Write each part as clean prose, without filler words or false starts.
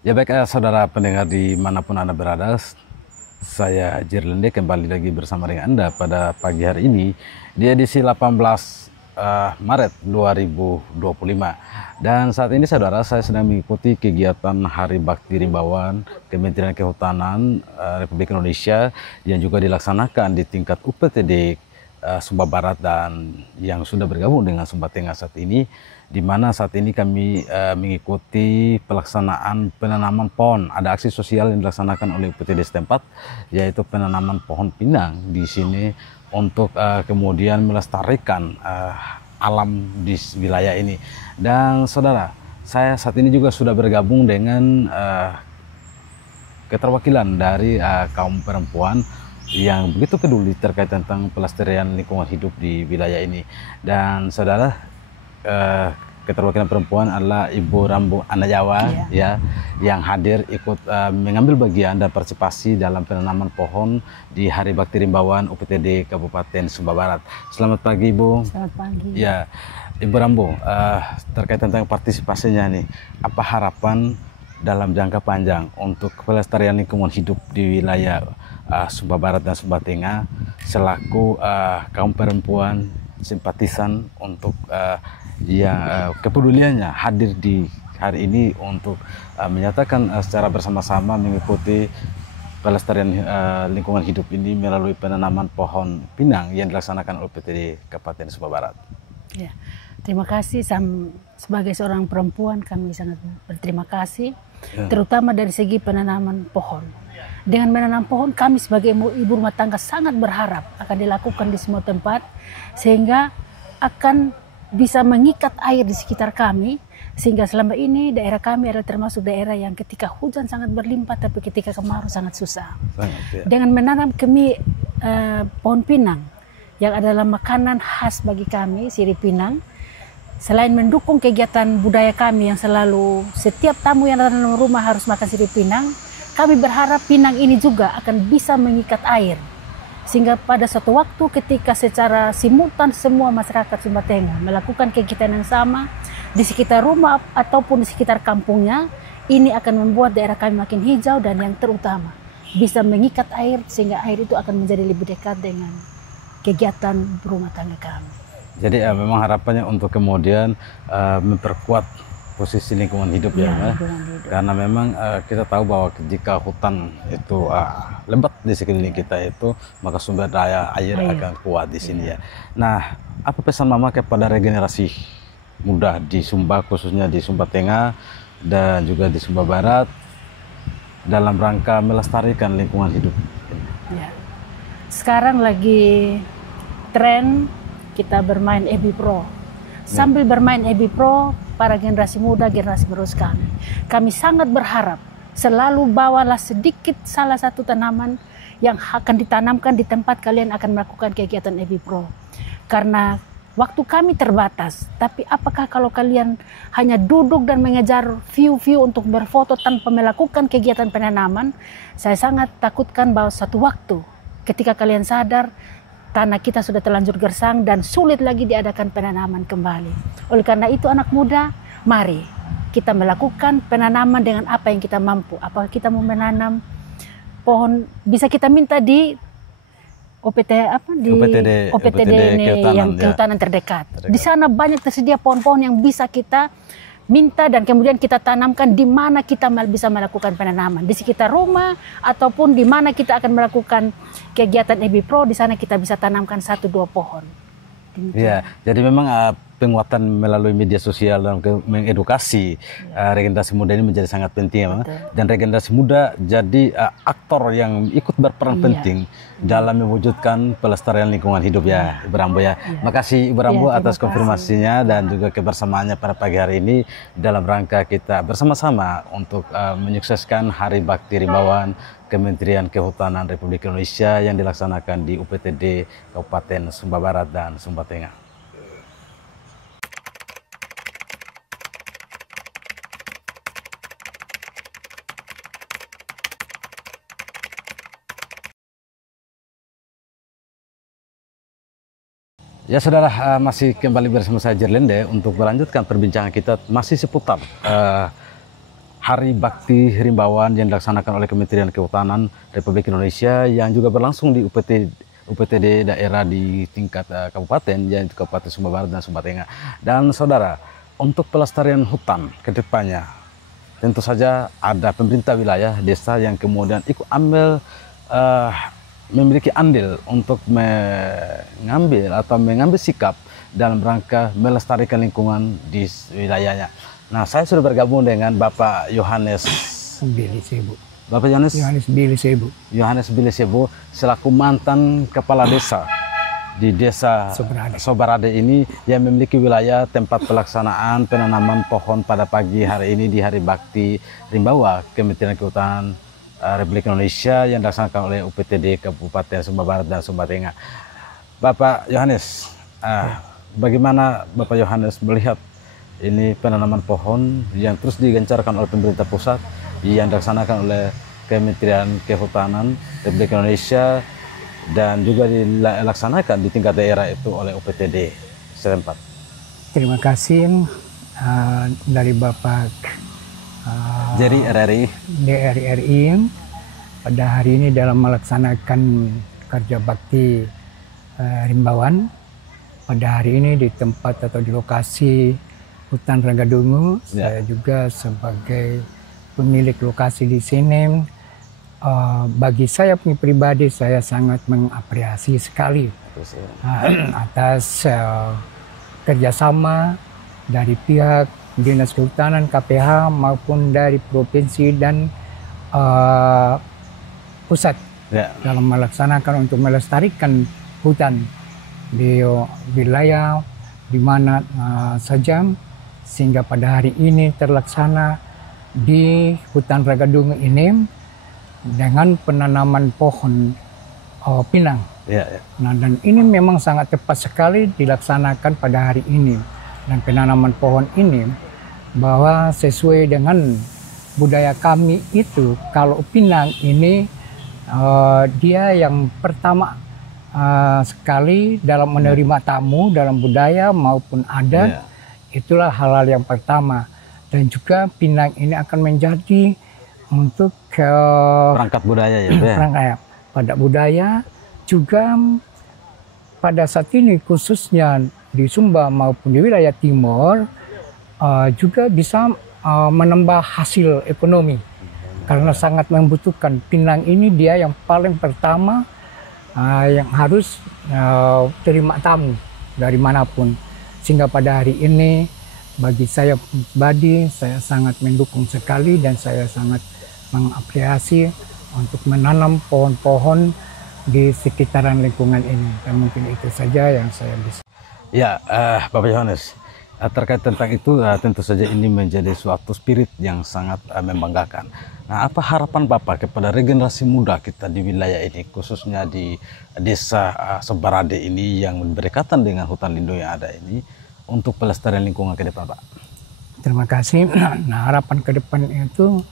Ya baik, saudara pendengar dimanapun Anda berada, saya Jirlende kembali lagi bersama dengan Anda pada pagi hari ini di edisi 18 Maret 2025. Dan saat ini saudara, saya sedang mengikuti kegiatan Hari Bakti Rimbawan Kementerian Kehutanan Republik Indonesia yang juga dilaksanakan di tingkat UPTD Sumba Barat dan yang sudah bergabung dengan Sumba Tengah saat ini, di mana saat ini kami mengikuti pelaksanaan penanaman pohon. Ada aksi sosial yang dilaksanakan oleh UPTD setempat, yaitu penanaman pohon pinang di sini untuk kemudian melestarikan alam di wilayah ini. Dan saudara, saya saat ini juga sudah bergabung dengan keterwakilan dari kaum perempuan yang begitu peduli terkait tentang pelestarian lingkungan hidup di wilayah ini. Dan saudara, keterwakilan perempuan adalah Ibu Rambo Anak Jawa, ya, yang hadir ikut mengambil bagian dan partisipasi dalam penanaman pohon di Hari Bakti Rimbawan UPTD Kabupaten Sumba Barat. Selamat pagi, Ibu. Selamat pagi. Ya, Ibu Rambo, terkait tentang partisipasinya nih, apa harapan dalam jangka panjang untuk pelestarian lingkungan hidup di wilayah Sumba Barat dan Sumba Tengah selaku kaum perempuan simpatisan untuk kepeduliannya hadir di hari ini untuk menyatakan secara bersama-sama mengikuti pelestarian lingkungan hidup ini melalui penanaman pohon pinang yang dilaksanakan oleh UPTD Kabupaten Sumba Barat. Ya, terima kasih. Sebagai seorang perempuan kami sangat berterima kasih, terutama dari segi penanaman pohon. Dengan menanam pohon, kami sebagai ibu rumah tangga sangat berharap akan dilakukan di semua tempat, sehingga akan bisa mengikat air di sekitar kami, sehingga selama ini daerah kami adalah termasuk daerah yang ketika hujan sangat berlimpah, tapi ketika kemarau sangat susah. Dengan menanam pohon pinang, yang adalah makanan khas bagi kami, sirih pinang, selain mendukung kegiatan budaya kami yang selalu setiap tamu yang datang ke rumah harus makan sirih pinang, kami berharap pinang ini juga akan bisa mengikat air. Sehingga pada suatu waktu ketika secara simultan semua masyarakat Sumba Tengah melakukan kegiatan yang sama di sekitar rumah ataupun di sekitar kampungnya, ini akan membuat daerah kami makin hijau dan yang terutama bisa mengikat air sehingga air itu akan menjadi lebih dekat dengan kegiatan berumah tangga kami. Jadi memang harapannya untuk kemudian memperkuat posisi lingkungan hidup ya, karena memang kita tahu bahwa jika hutan itu lebat di sekeliling kita itu, maka sumber daya air akan kuat di sini ya. Nah, apa pesan Mama kepada regenerasi muda di Sumba, khususnya di Sumba Tengah dan juga di Sumba Barat dalam rangka melestarikan lingkungan hidup? Ya. Sekarang lagi tren kita bermain EB Pro. Sambil bermain EB Pro, para generasi muda, generasi penerus kami sangat berharap selalu bawalah sedikit salah satu tanaman yang akan ditanamkan di tempat kalian akan melakukan kegiatan EB Pro. Karena waktu kami terbatas, tapi apakah kalau kalian hanya duduk dan mengejar view-view untuk berfoto tanpa melakukan kegiatan penanaman, saya sangat takutkan bahwa suatu waktu ketika kalian sadar, tanah kita sudah terlanjur gersang dan sulit lagi diadakan penanaman kembali. Oleh karena itu anak muda, mari kita melakukan penanaman dengan apa yang kita mampu. Apakah kita mau menanam pohon, bisa kita minta di OPTD ini yang kehutanan terdekat. Di sana banyak tersedia pohon-pohon yang bisa kita minta dan kemudian kita tanamkan di mana kita bisa melakukan penanaman, di sekitar rumah ataupun di mana kita akan melakukan kegiatan EB Pro, di sana kita bisa tanamkan 1-2 pohon. Iya, jadi memang penguatan melalui media sosial dan mengedukasi regenerasi muda ini menjadi sangat penting ya, dan regenerasi muda jadi aktor yang ikut berperan penting dalam mewujudkan pelestarian lingkungan hidup ya, Ibu Rambo ya. Makasih Ibu Rambo atas konfirmasinya dan juga kebersamaannya pada pagi hari ini dalam rangka kita bersama-sama untuk menyukseskan Hari Bakti Rimbawan Kementerian Kehutanan Republik Indonesia yang dilaksanakan di UPTD Kabupaten Sumba Barat dan Sumba Tengah. Ya saudara, masih kembali bersama saya Jirlende untuk melanjutkan perbincangan kita masih seputar Hari Bakti Rimbawan yang dilaksanakan oleh Kementerian Kehutanan Republik Indonesia yang juga berlangsung di UPTD daerah di tingkat kabupaten, yaitu Kabupaten Sumba Barat dan Sumba Tengah. Dan saudara, untuk pelestarian hutan ke depannya, tentu saja ada pemerintah wilayah desa yang kemudian ikut memiliki andil untuk mengambil sikap dalam rangka melestarikan lingkungan di wilayahnya. Nah, saya sudah bergabung dengan Bapak Yohanes Billy Sebu. Bapak Yohanes Billy Sebu. Yohanes Billy Sebu selaku mantan kepala desa di desa Sobarade ini yang memiliki wilayah tempat pelaksanaan penanaman pohon pada pagi hari ini di Hari Bakti Rimbawa Kementerian Kehutanan Republik Indonesia yang dilaksanakan oleh UPTD Kabupaten Sumba Barat dan Sumba Tengah. Bapak Yohanes, bagaimana Bapak Yohanes melihat ini penanaman pohon yang terus digencarkan oleh pemerintah pusat yang dilaksanakan oleh Kementerian Kehutanan Republik Indonesia dan juga dilaksanakan di tingkat daerah itu oleh UPTD setempat? Terima kasih dari Bapak Jerry RRI pada hari ini dalam melaksanakan kerja bakti Rimbawan. Pada hari ini di tempat atau di lokasi Hutan Ragadungu, saya juga sebagai pemilik lokasi di sini. Bagi saya pribadi, saya sangat mengapresiasi sekali atas kerjasama dari pihak Dinas Kehutanan KPH maupun dari provinsi dan pusat dalam melaksanakan untuk melestarikan hutan di wilayah di mana saja, sehingga pada hari ini terlaksana di Hutan Ragadungu ini dengan penanaman pohon pinang. Nah, dan ini memang sangat tepat sekali dilaksanakan pada hari ini. Dan penanaman pohon ini bahwa sesuai dengan budaya kami itu, kalau pinang ini dia yang pertama sekali dalam menerima tamu dalam budaya maupun adat. Itulah hal-hal yang pertama. Dan juga pinang ini akan menjadi untuk perangkat budaya perangkat pada budaya. Juga pada saat ini khususnya di Sumba maupun di wilayah timur juga bisa menambah hasil ekonomi. Karena sangat membutuhkan. Pinang ini dia yang paling pertama yang harus terima tamu dari manapun. Sehingga pada hari ini bagi saya pribadi, saya sangat mendukung sekali dan saya sangat mengapresiasi untuk menanam pohon-pohon di sekitaran lingkungan ini. Dan mungkin itu saja yang saya bisa. Ya, Bapak Yohanes, terkait tentang itu tentu saja ini menjadi suatu spirit yang sangat membanggakan. Nah, apa harapan Bapak kepada regenerasi muda kita di wilayah ini, khususnya di desa Sobarade ini yang berdekatan dengan hutan lindung yang ada ini, untuk pelestarian lingkungan ke depan, Pak? Terima kasih. Nah, harapan ke depan itu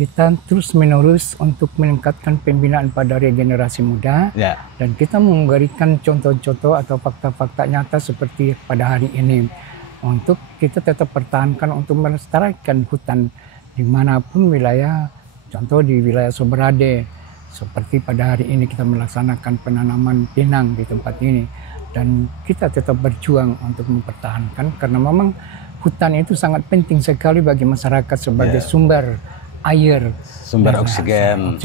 kita terus menerus untuk meningkatkan pembinaan pada regenerasi muda, dan kita memberikan contoh-contoh atau fakta-fakta nyata seperti pada hari ini untuk kita tetap pertahankan untuk melestarikan hutan dimanapun wilayah. Contoh di wilayah Sobarade, seperti pada hari ini kita melaksanakan penanaman pinang di tempat ini. Dan kita tetap berjuang untuk mempertahankan, karena memang hutan itu sangat penting sekali bagi masyarakat sebagai sumber air, sumber oksigen,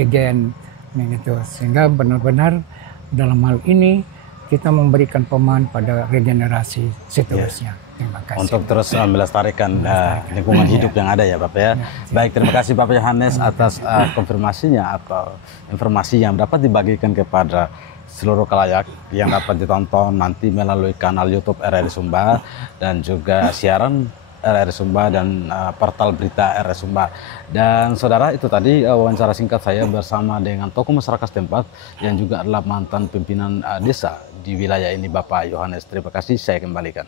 gitu. Sehingga benar-benar dalam hal ini kita memberikan pemahaman pada regenerasi seterusnya. Terima kasih. Untuk terus melestarikan lingkungan hidup yang ada ya Bapak ya. Baik, terima kasih Bapak Yohanes atas konfirmasinya atau informasi yang dapat dibagikan kepada seluruh khalayak yang dapat ditonton nanti melalui kanal YouTube RRI Sumba dan juga siaran RRI Sumba dan portal berita RRI Sumba. Dan saudara, itu tadi wawancara singkat saya bersama dengan tokoh masyarakat setempat yang juga adalah mantan pimpinan desa di wilayah ini, Bapak Yohanes. Terima kasih, saya kembalikan.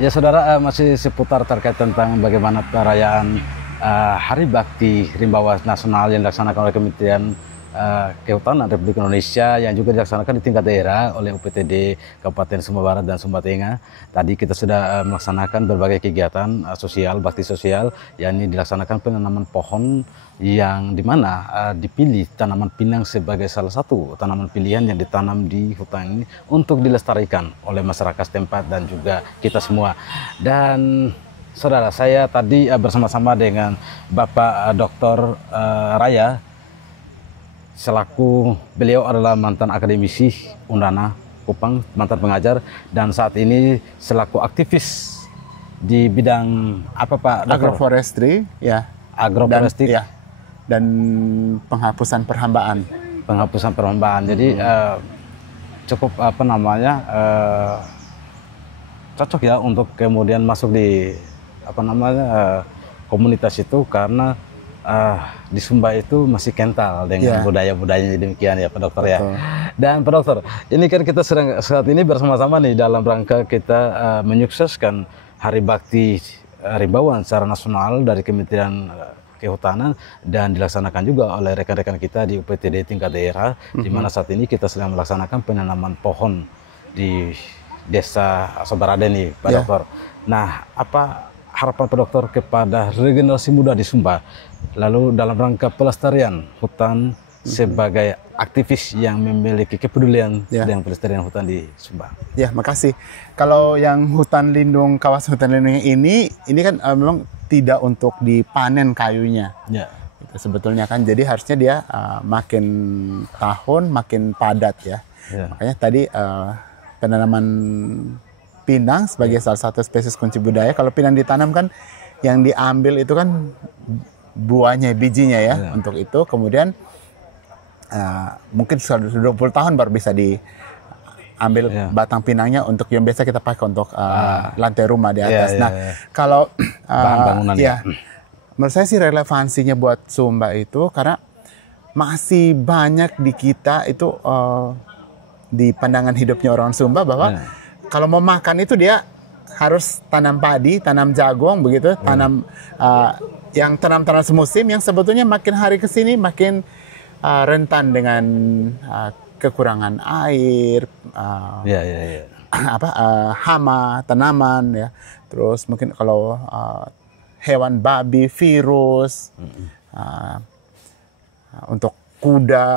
Ya saudara, masih seputar terkait tentang bagaimana perayaan Hari Bakti Rimbawa Nasional yang dilaksanakan oleh Kementerian Kehutanan Republik Indonesia yang juga dilaksanakan di tingkat daerah oleh UPTD Kabupaten Sumba Barat dan Sumba Tengah. Tadi kita sudah melaksanakan berbagai kegiatan sosial, bakti sosial, yakni dilaksanakan penanaman pohon yang dimana dipilih tanaman pinang sebagai salah satu tanaman pilihan yang ditanam di hutan ini untuk dilestarikan oleh masyarakat setempat dan juga kita semua. Dan saudara, saya tadi bersama-sama dengan Bapak Dr. Raya, selaku beliau adalah mantan akademisi Undana Kupang, mantan pengajar, dan saat ini selaku aktivis di bidang apa Pak Dr.? Agroforestry, ya. Agroforestry dan penghapusan perhambaan. Penghapusan perhambaan. Jadi cukup apa namanya cocok ya untuk kemudian masuk di apa namanya komunitas itu karena di Sumba itu masih kental dengan budaya-budayanya demikian ya Pak Dokter. Betul. Ya. Dan Pak Dokter, ini kan kita sedang saat ini bersama-sama nih dalam rangka kita menyukseskan Hari Bakti Rimbawan secara nasional dari Kementerian Kehutanan dan dilaksanakan juga oleh rekan-rekan kita di UPTD tingkat daerah, di mana saat ini kita sedang melaksanakan penanaman pohon di Desa Sobarade nih Pak Dokter. Nah, apa harapan Pak Dokter kepada regenerasi muda di Sumba, lalu dalam rangka pelestarian hutan sebagai aktivis yang memiliki kepedulian dengan pelestarian hutan di Sumba? Ya, makasih. Kalau yang hutan lindung, kawasan hutan lindung ini kan memang tidak untuk dipanen kayunya. Ya. Itu sebetulnya kan, jadi harusnya dia makin tahun makin padat ya. Makanya tadi penanaman pinang sebagai salah satu spesies kunci budaya. Kalau pinang ditanam kan yang diambil itu kan buahnya, bijinya ya. Untuk itu kemudian mungkin sudah 20 tahun baru bisa diambil batang pinangnya untuk yang biasa kita pakai untuk lantai rumah di atas. Kalau bahan bangunan menurut saya sih relevansinya buat Sumba itu karena masih banyak di kita itu di pandangan hidupnya orang Sumba bahwa kalau mau makan itu dia harus tanam padi, tanam jagung begitu, tanam yang tanam-tanam semusim yang sebetulnya makin hari ke sini makin rentan dengan kekurangan air, hama tanaman ya. Terus mungkin kalau hewan babi, virus, untuk kuda,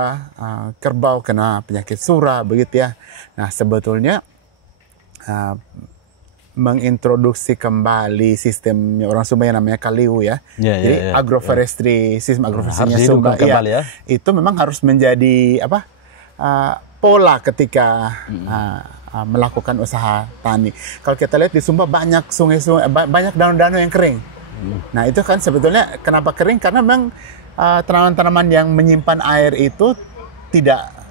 kerbau kena penyakit surah begitu ya. Nah, sebetulnya mengintroduksi kembali sistemnya orang Sumba yang namanya Kaliu ya. Jadi agroforestry, sistem agroforestrinya Sumba itu memang harus menjadi pola ketika melakukan usaha tani. Kalau kita lihat di Sumba banyak sungai-sungai, banyak danau-danau yang kering. Nah, itu kan sebetulnya kenapa kering? Karena memang tanaman-tanaman yang menyimpan air itu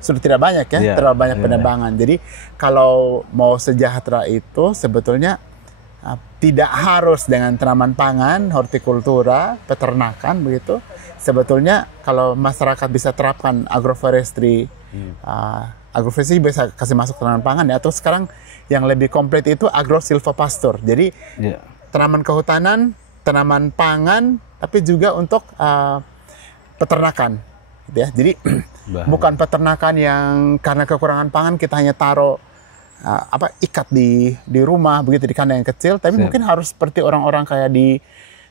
sudah tidak banyak ya, terlalu banyak penebangan. Jadi kalau mau sejahtera itu sebetulnya tidak harus dengan tanaman pangan, hortikultura, peternakan begitu. Sebetulnya kalau masyarakat bisa terapkan agroforestry, agroforestry bisa kasih masuk tanaman pangan ya. Atau sekarang yang lebih komplit itu agrosilvopastur. Jadi tanaman kehutanan, tanaman pangan, tapi juga untuk peternakan. Gitu ya. Jadi bukan peternakan yang karena kekurangan pangan kita hanya taruh ikat di rumah begitu di kandang yang kecil, tapi mungkin harus seperti orang-orang kayak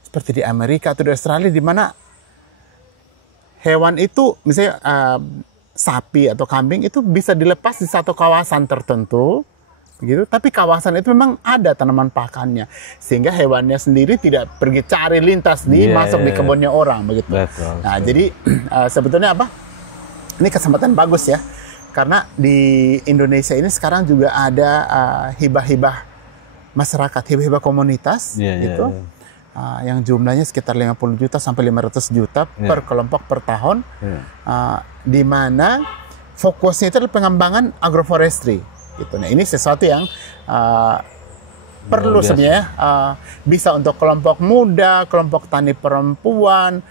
seperti di Amerika atau di Australia di mana hewan itu misalnya sapi atau kambing itu bisa dilepas di satu kawasan tertentu begitu, tapi kawasan itu memang ada tanaman pakannya sehingga hewannya sendiri tidak pergi cari lintas masuk di kebunnya orang begitu. Nah, jadi sebetulnya ini kesempatan bagus ya, karena di Indonesia ini sekarang juga ada hibah-hibah masyarakat, hibah-hibah komunitas yang jumlahnya sekitar 50 juta sampai 500 juta per kelompok per tahun, di mana fokusnya itu adalah pengembangan agroforestry. Gitu. Nah, ini sesuatu yang perlu sebenarnya bisa untuk kelompok muda, kelompok tani perempuan,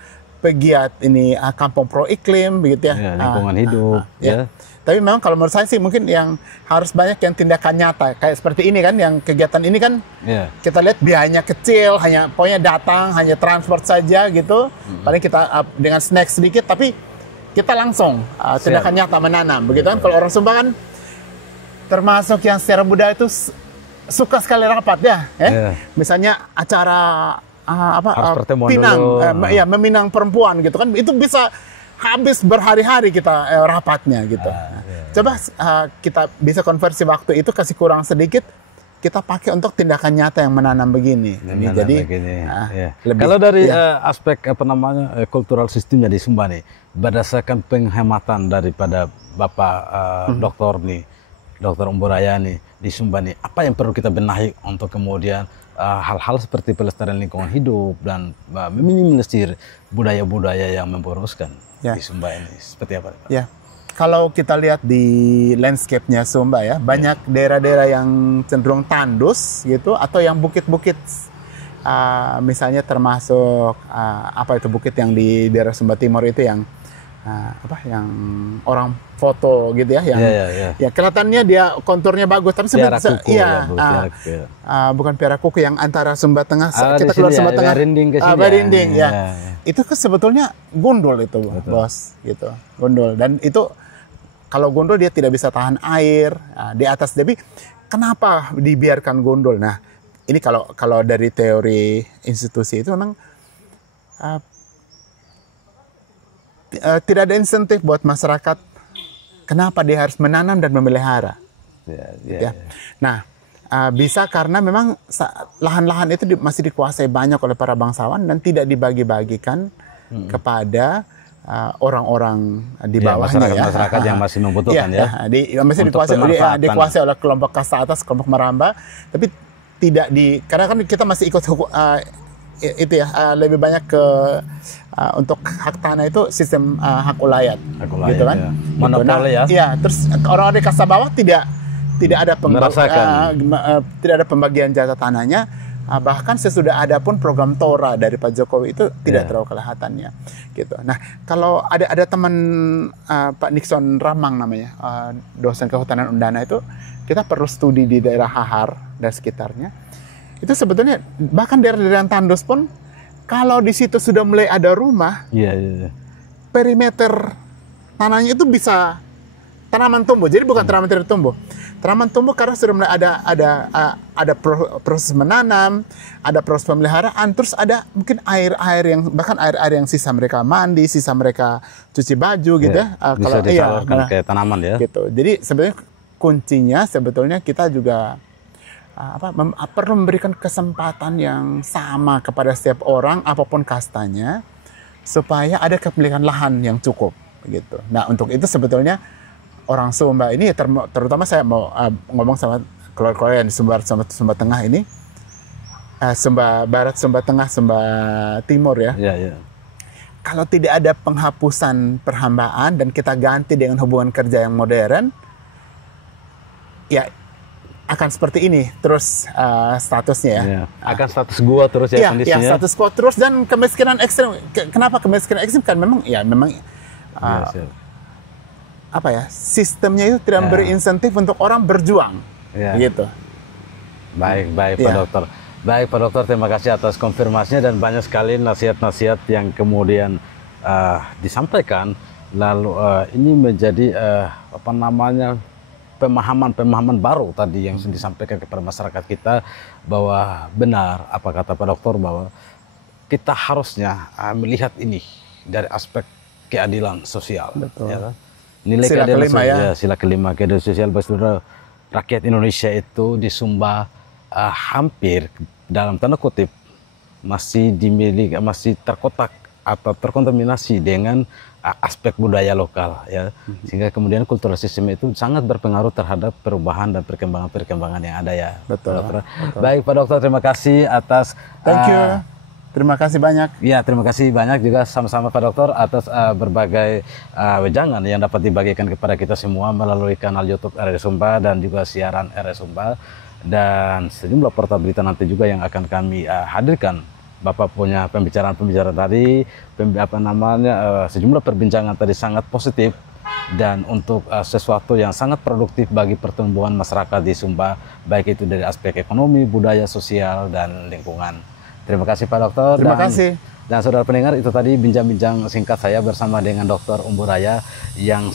pegiat ini kampung pro iklim begitu ya, lingkungan hidup ya. Tapi memang kalau menurut saya sih mungkin yang harus banyak yang tindakan nyata kayak seperti ini kan, yang kegiatan ini kan kita lihat biayanya kecil, hanya pokoknya datang, hanya transport saja gitu, paling kita dengan snack sedikit, tapi kita langsung tindakan nyata menanam begitu kan. Kalau orang Sumba kan termasuk yang secara budaya itu suka sekali rapat ya. Misalnya acara pinang, meminang perempuan gitu kan, itu bisa habis berhari-hari kita rapatnya gitu. Coba kita bisa konversi waktu itu, kasih kurang sedikit, kita pakai untuk tindakan nyata yang menanam begini. Jadi kalau dari aspek kultural sistemnya di Sumba nih, berdasarkan penghematan daripada Bapak Dr. Umburayani di Sumba nih, apa yang perlu kita benahi untuk kemudian hal-hal seperti pelestarian lingkungan hidup dan meminimalisir budaya-budaya yang memboroskan di Sumba ini, seperti apa Pak? Ya, kalau kita lihat di landscape-nya Sumba ya, banyak daerah-daerah yang cenderung tandus gitu, atau yang bukit-bukit, misalnya termasuk apa itu bukit yang di daerah Sumba Timur itu yang yang orang foto gitu ya, yang ya kelihatannya dia konturnya bagus, tapi sebenarnya bukan Piara Kuku, yang antara Sumba Tengah kita keluar Sumba Tengah Barinding ya. Itu kan sebetulnya gundul itu, bos gitu, gundul, dan itu kalau gundul dia tidak bisa tahan air di atas. Tapi kenapa dibiarkan gundul? Nah, ini kalau dari teori institusi itu memang tidak ada insentif buat masyarakat kenapa dia harus menanam dan memelihara. Nah, bisa karena memang lahan-lahan itu masih dikuasai banyak oleh para bangsawan dan tidak dibagi-bagikan kepada orang-orang di bawahnya, masyarakat yang masih membutuhkan masih dikuasai oleh kelompok kasta atas, kelompok meramba, tapi tidak karena kan kita masih ikut itu ya, lebih banyak ke untuk hak tanah itu sistem hak ulayat gitu kan, monopoli ya. Iya, terus orang-orang di kasta bawah tidak ada tidak ada pembagian jatah tanahnya. Bahkan sesudah ada pun program Tora dari Pak Jokowi itu tidak terlalu kelihatannya gitu. Nah, kalau ada teman Pak Nixon Ramang namanya, dosen kehutanan Undana, itu kita perlu studi di daerah Hahar dan sekitarnya. Itu sebetulnya bahkan daerah-daerah yang tandus pun, kalau di situ sudah mulai ada rumah, perimeter tanahnya itu bisa tanaman tumbuh. Jadi bukan tanaman tidak tumbuh. Tanaman tumbuh karena sudah mulai ada proses menanam, ada proses pemeliharaan, terus ada mungkin air-air yang sisa mereka mandi, sisa mereka cuci baju gitu ya. Bisa disalurkan ke tanaman ya. Gitu. Jadi sebenarnya kuncinya sebetulnya kita juga perlu memberikan kesempatan yang sama kepada setiap orang apapun kastanya, supaya ada kepemilikan lahan yang cukup gitu. Nah, untuk itu sebetulnya orang Sumba ini, terutama saya mau ngomong sama keluarga yang di Sumba Tengah ini, Sumba Barat, Sumba Tengah, Sumba Timur ya. Kalau tidak ada penghapusan perhambaan dan kita ganti dengan hubungan kerja yang modern, ya akan seperti ini terus statusnya ya. Akan status gua terus ya kondisinya. Ya, status quo terus, dan kemiskinan ekstrem. Kenapa kemiskinan ekstrem? Kan memang sistemnya itu tidak memberi insentif untuk orang berjuang. Gitu. Baik Pak Dokter. Baik Pak Dokter, terima kasih atas konfirmasinya dan banyak sekali nasihat-nasihat yang kemudian disampaikan. Lalu ini menjadi pemahaman baru tadi yang disampaikan kepada masyarakat kita, bahwa benar apa kata Pak Dokter, bahwa kita harusnya melihat ini dari aspek keadilan sosial. Betul. Ya, nilai sila keadilan kelima sosial, sila kelima keadilan sosial bagi rakyat Indonesia itu di Sumba hampir dalam tanda kutip masih masih terkotak atau terkontaminasi dengan aspek budaya lokal ya, sehingga kemudian kultural sistem itu sangat berpengaruh terhadap perubahan dan perkembangan yang ada ya. Betul. Baik Pak Dokter, terima kasih atas thank you. Terima kasih banyak. Ya, terima kasih banyak juga sama-sama Pak Dokter atas berbagai wejangan yang dapat dibagikan kepada kita semua melalui kanal YouTube RRI Sumba dan juga siaran RRI Sumba, dan sejumlah portal berita nanti juga yang akan kami hadirkan Bapak punya pembicaraan tadi, sejumlah perbincangan tadi sangat positif dan untuk sesuatu yang sangat produktif bagi pertumbuhan masyarakat di Sumba, baik itu dari aspek ekonomi, budaya, sosial, dan lingkungan. Terima kasih Pak Dokter. Terima kasih. Dan saudara pendengar, itu tadi bincang-bincang singkat saya bersama dengan Dr. Umburaya, yang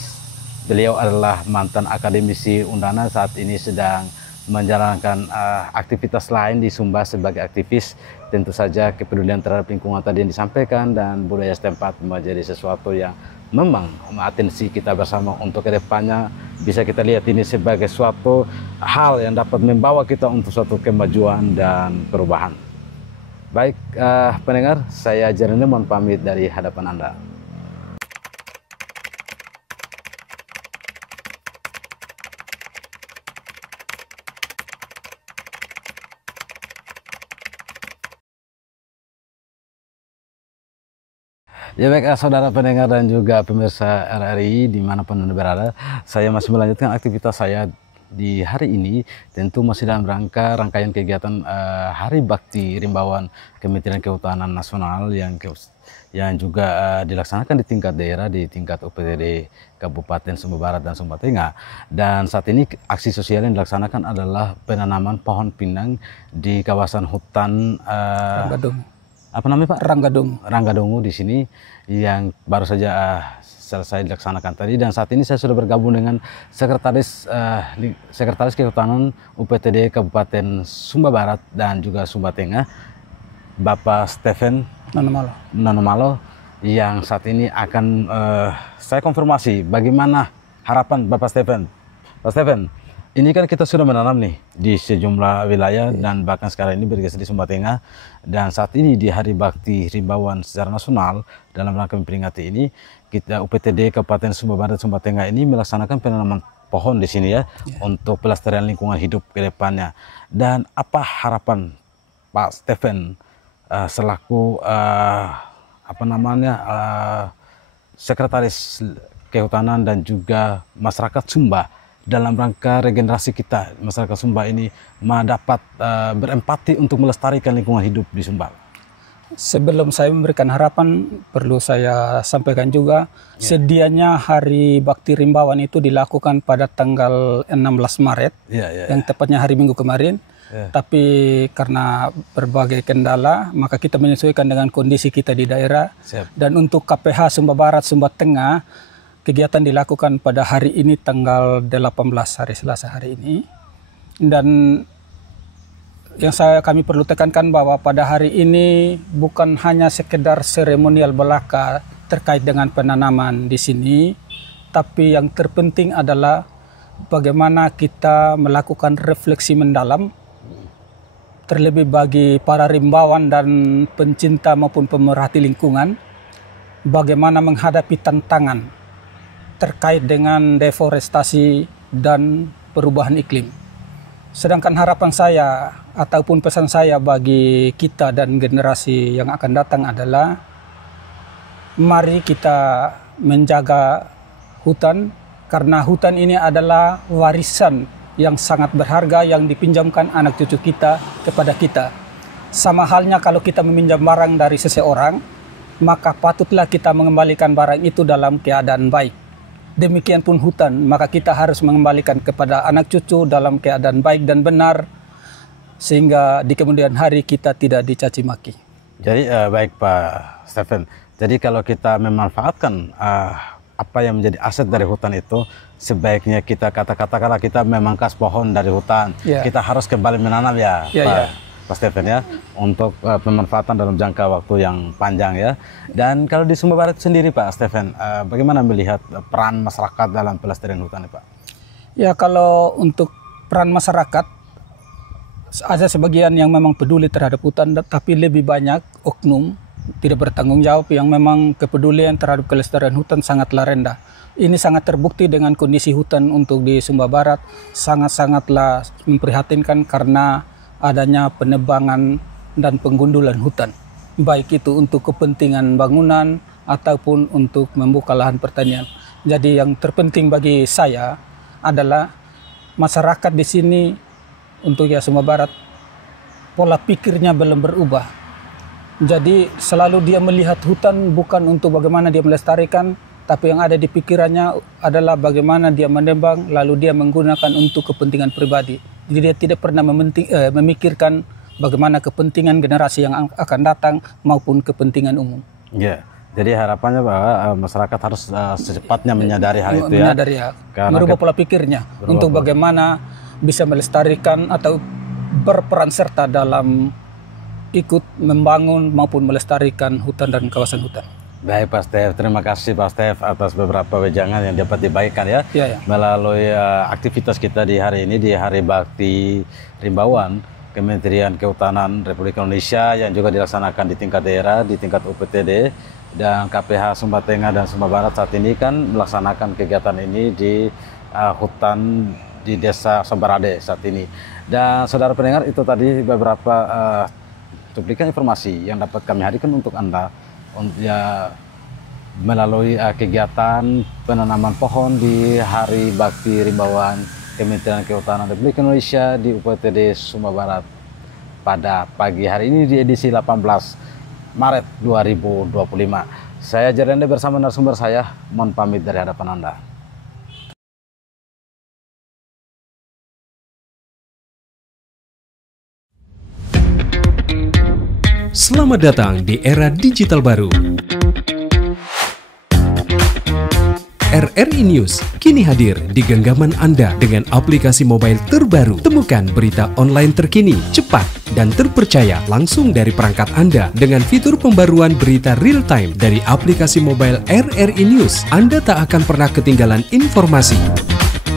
beliau adalah mantan akademisi Undana, saat ini sedang menjalankan aktivitas lain di Sumba sebagai aktivis. Tentu saja kepedulian terhadap lingkungan tadi yang disampaikan dan budaya setempat menjadi sesuatu yang memang atensi kita bersama untuk kedepannya bisa kita lihat ini sebagai suatu hal yang dapat membawa kita untuk suatu kemajuan dan perubahan. Baik pendengar, saya Jeremy mohon pamit dari hadapan Anda. Ya baik saudara pendengar dan juga pemirsa RRI dimanapun Anda berada, saya masih melanjutkan aktivitas saya di hari ini, tentu masih dalam rangkaian kegiatan Hari Bakti Rimbawan Kementerian Kehutanan Nasional yang juga dilaksanakan di tingkat daerah, di tingkat UPTD Kabupaten Sumba Barat dan Sumba Tengah. Dan saat ini aksi sosial yang dilaksanakan adalah penanaman pohon pinang di kawasan hutan apa namanya Pak? Ranggadongo di sini, yang baru saja selesai dilaksanakan tadi. Dan saat ini saya sudah bergabung dengan Sekretaris Kehutanan UPTD Kabupaten Sumba Barat dan juga Sumba Tengah, Bapak Stephen Nanomalo, yang saat ini akan saya konfirmasi bagaimana harapan Bapak Stephen. Pak Stephen, ini kan kita sudah menanam nih di sejumlah wilayah dan bahkan sekarang ini bergeser di Sumba Tengah, dan saat ini di Hari Bakti Rimbawan secara nasional dalam rangka memperingati ini, kita UPTD Kabupaten Sumba Barat Sumba Tengah ini melaksanakan penanaman pohon di sini ya, untuk pelestarian lingkungan hidup ke depannya. Dan apa harapan Pak Stephen selaku Sekretaris Kehutanan dan juga masyarakat Sumba dalam rangka regenerasi kita, masyarakat Sumba ini dapat berempati untuk melestarikan lingkungan hidup di Sumba? Sebelum saya memberikan harapan, perlu saya sampaikan juga, sedianya Hari Bakti Rimbawan itu dilakukan pada tanggal 16 Maret, yang tepatnya hari Minggu kemarin. Tapi karena berbagai kendala, maka kita menyesuaikan dengan kondisi kita di daerah. Dan untuk KPH Sumba Barat, Sumba Tengah, kegiatan dilakukan pada hari ini tanggal 18 hari Selasa hari ini. Dan yang kami perlu tekankan bahwa pada hari ini bukan hanya sekedar seremonial belaka terkait dengan penanaman di sini, tapi yang terpenting adalah bagaimana kita melakukan refleksi mendalam, terlebih bagi para rimbawan dan pencinta maupun pemerhati lingkungan, bagaimana menghadapi tantangan terkait dengan deforestasi dan perubahan iklim. Sedangkan harapan saya ataupun pesan saya bagi kita dan generasi yang akan datang adalah, mari kita menjaga hutan, karena hutan ini adalah warisan yang sangat berharga yang dipinjamkan anak cucu kita kepada kita. Sama halnya kalau kita meminjam barang dari seseorang, maka patutlah kita mengembalikan barang itu dalam keadaan baik. Demikian pun hutan, maka kita harus mengembalikan kepada anak cucu dalam keadaan baik dan benar, sehingga di kemudian hari kita tidak dicaci maki. Jadi baik Pak Stephen, jadi kalau kita memanfaatkan apa yang menjadi aset dari hutan itu, sebaiknya kita katakanlah kita memangkas pohon dari hutan, kita harus kembali menanam Pak Stephen ya, untuk pemanfaatan dalam jangka waktu yang panjang ya. Dan kalau di Sumba Barat sendiri Pak Stephen, bagaimana melihat peran masyarakat dalam pelestarian hutan Pak? Ya, kalau untuk peran masyarakat, ada sebagian yang memang peduli terhadap hutan, tapi lebih banyak oknum tidak bertanggung jawab yang memang kepedulian terhadap kelestarian hutan sangatlah rendah. Ini sangat terbukti dengan kondisi hutan untuk di Sumba Barat, sangatlah memprihatinkan karena adanya penebangan dan penggundulan hutan, baik itu untuk kepentingan bangunan ataupun untuk membuka lahan pertanian. Jadi yang terpenting bagi saya adalah masyarakat di sini untuk Sumba Barat, pola pikirnya belum berubah. Jadi selalu dia melihat hutan bukan untuk bagaimana dia melestarikan, tapi yang ada di pikirannya adalah bagaimana dia menembang, lalu dia menggunakan untuk kepentingan pribadi. Jadi dia tidak pernah memikirkan bagaimana kepentingan generasi yang akan datang maupun kepentingan umum. Ya, jadi harapannya bahwa masyarakat harus secepatnya menyadari hal itu ya. Menyadari ya, merubah pola pikirnya untuk bagaimana bisa melestarikan atau berperan serta dalam ikut membangun maupun melestarikan hutan dan kawasan hutan. Baik Pak Stef, terima kasih Pak Stef atas beberapa wejangan yang dapat dibagikan ya, melalui aktivitas kita di hari ini, di Hari Bakti Rimbawan Kementerian Kehutanan Republik Indonesia yang juga dilaksanakan di tingkat daerah, di tingkat UPTD dan KPH Sumba Tengah dan Sumba Barat saat ini kan melaksanakan kegiatan ini di hutan di Desa Sembarade saat ini. Dan saudara pendengar, itu tadi beberapa cuplikan informasi yang dapat kami hadirkan untuk Anda ya, melalui kegiatan penanaman pohon di Hari Bakti Rimbawan Kementerian Kehutanan Republik Indonesia di UPTD Sumba Barat pada pagi hari ini di edisi 18 Maret 2025. Saya Jerlende bersama narasumber saya, mohon pamit dari hadapan Anda. Selamat datang di era digital baru. RRI News kini hadir di genggaman Anda dengan aplikasi mobile terbaru. Temukan berita online terkini, cepat, dan terpercaya langsung dari perangkat Anda dengan fitur pembaruan berita real time dari aplikasi mobile RRI News. Anda tak akan pernah ketinggalan informasi.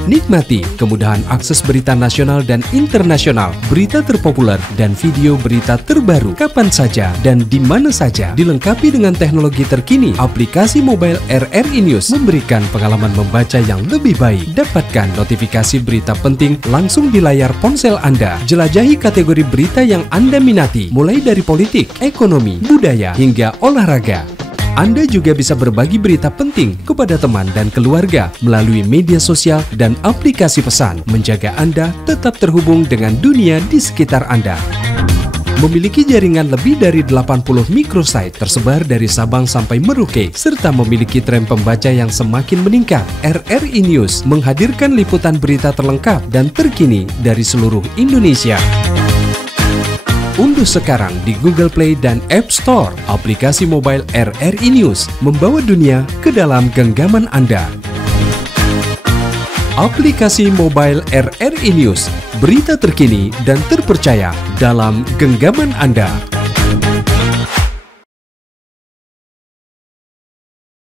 Nikmati kemudahan akses berita nasional dan internasional, berita terpopuler, dan video berita terbaru kapan saja dan di mana saja. Dilengkapi dengan teknologi terkini, aplikasi mobile RRI News memberikan pengalaman membaca yang lebih baik. Dapatkan notifikasi berita penting langsung di layar ponsel Anda. Jelajahi kategori berita yang Anda minati, mulai dari politik, ekonomi, budaya, hingga olahraga. Anda juga bisa berbagi berita penting kepada teman dan keluarga melalui media sosial dan aplikasi pesan, menjaga Anda tetap terhubung dengan dunia di sekitar Anda. Memiliki jaringan lebih dari 80 microsite tersebar dari Sabang sampai Merauke, serta memiliki tren pembaca yang semakin meningkat. RRI News menghadirkan liputan berita terlengkap dan terkini dari seluruh Indonesia. Unduh sekarang di Google Play dan App Store aplikasi mobile RRI News, membawa dunia ke dalam genggaman Anda. Aplikasi mobile RRI News, berita terkini dan terpercaya dalam genggaman Anda.